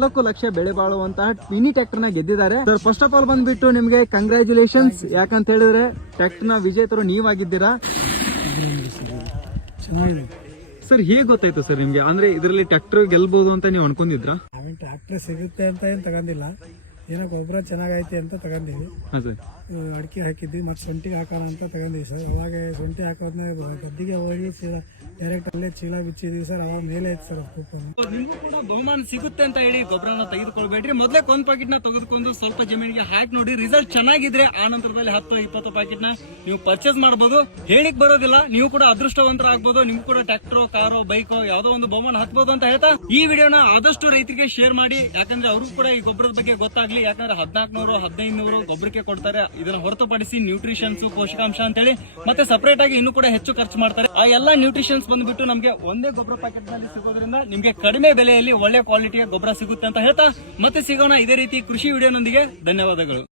4 ಲಕ್ಷ ಬೆಳೆ ಬಾಳುವಂತಹ mini tractor ನ ಗೆದ್ದಿದ್ದಾರೆ ಸರ್. ಫಸ್ಟ್ ಆಫ್ ಆಲ್ ಬಂದ್ಬಿಟ್ಟು ನಿಮ್ಗೆ ಕಂಗ್ರಾಚುಲೇಷನ್ಸ್. ಯಾಕಂತ ಹೇಳಿದ್ರೆ ಟ್ರ್ಯಾಕ್ಟರ್ ನ ವಿಜೇತರು ನೀವಾಗಿದ್ದೀರಾ ಸರ್. ಹೇಗೆ ಗೊತ್ತಾಯ್ತು ಸರ್ ನಿಮ್ಗೆ, ಅಂದ್ರೆ ಇದರಲ್ಲಿ ಟ್ರ್ಯಾಕ್ಟರ್ ಗೆಲ್ಬಹುದು ಅಂತ ನೀವು ಅನ್ಕೊಂಡಿದ್ರಾ? ಟ್ರ್ಯಾಕ್ಟರ್ ಸಿಗುತ್ತೆ ಅಂತ ಏನ್ ತಗೊಂಡಿಲ್ಲ, ಏನೋ ಗೊಬ್ಬರ ಚೆನ್ನಾಗೈತೆ ಅಂತ ತಗೊಂಡಿವಿ. ಅಡಿಕೆ ಹಾಕಿದ್ವಿ, ಮತ್ತೆ ಶುಂಠಿಗೆ ಹಾಕೋಣ ಅಂತ ತಗೊಂಡಿವಿ ಸರ್. ಅವಾಗ ಶುಂಠಿ ಹಾಕೋದ್ನ ಗದ್ದಿಗೆ ಹೋಗಿ ಡೈರೆಕ್ಟ್ ಅಲ್ಲೇ ಚೀಲ ಬಿಚ್ಚಿದ್ವಿ ಸರ್. ಅವಾಗ ಮೇಲೆ ಐತೆ ಸರ್ ಕೂಪನ್. ನಿಮ್ಗೂ ಕೂಡ ಬಹುಮಾನ ಸಿಗುತ್ತೆ ಅಂತ ಹೇಳಿ ಗೊಬ್ಬರನ ತೆಗೆದುಕೊಳ್ಬೇಡ್ರಿ. ಮೊದಲೇ ಒಂದ್ ಪ್ಯಾಕೆಟ್ ನ ತೆಗೆದುಕೊಂಡು ಸ್ವಲ್ಪ ಜಮೀನಿಗೆ ಹಾಕಿ ನೋಡಿ. ರಿಸಲ್ಟ್ ಚೆನ್ನಾಗಿದ್ರೆ ಆ ನಂತರದಲ್ಲಿ 10-20 ಪ್ಯಾಕೆಟ್ ನ ನೀವು ಪರ್ಚೇಸ್ ಮಾಡಬಹುದು. ಹೇಳಿಕ್ ಬರೋದಿಲ್ಲ, ನೀವು ಕೂಡ ಅದೃಷ್ಟವಂತರ ಆಗ್ಬೋದು. ನಿಮ್ಗೂ ಕೂಡ ಟ್ರ್ಯಾಕ್ಟರ್, ಕಾರೋ, ಬೈಕೋ ಯಾವ್ದೋ ಒಂದು ಬಹುಮಾನ ಹತ್ಬೋದು ಅಂತ ಹೇಳ್ತಾ ಈ ವಿಡಿಯೋನ ಆದಷ್ಟು ರೈತರಿಗೆ ಶೇರ್ ಮಾಡಿ. ಯಾಕಂದ್ರೆ ಅವ್ರಿಗೂ ಕೂಡ ಈ ಗೊಬ್ಬರದ ಬಗ್ಗೆ ಗೊತ್ತಾಗ್ಲಿ. ಯಾಕಂದ್ರೆ 1400-1500 ಗೊಬ್ಬರಕ್ಕೆ ಕೊಡ್ತಾರೆ. ಇದನ್ನ ಹೊರತುಪಡಿಸಿ ನ್ಯೂಟ್ರಿಷನ್ಸ್, ಪೋಷಕಾಂಶ ಅಂತೇಳಿ ಮತ್ತೆ ಸಪರೇಟ್ ಆಗಿ ಇನ್ನೂ ಕೂಡ ಹೆಚ್ಚು ಖರ್ಚು ಮಾಡ್ತಾರೆ. ಆ ಎಲ್ಲಾ ನ್ಯೂಟ್ರಿಷನ್ಸ್ ಬಂದ್ಬಿಟ್ಟು ನಮ್ಗೆ ಒಂದೇ ಗೊಬ್ಬರ ಪ್ಯಾಕೆಟ್ ನಲ್ಲಿ ಸಿಗೋದ್ರಿಂದ ನಿಮ್ಗೆ ಕಡಿಮೆ ಬೆಲೆಯಲ್ಲಿ ಒಳ್ಳೆ ಕ್ವಾಲಿಟಿಯ ಗೊಬ್ಬರ ಸಿಗುತ್ತೆ ಅಂತ ಹೇಳ್ತಾ ಮತ್ತೆ ಸಿಗೋಣ ಇದೇ ರೀತಿ ಕೃಷಿ ವಿಡಿಯೋನೊಂದಿಗೆ. ಧನ್ಯವಾದಗಳು.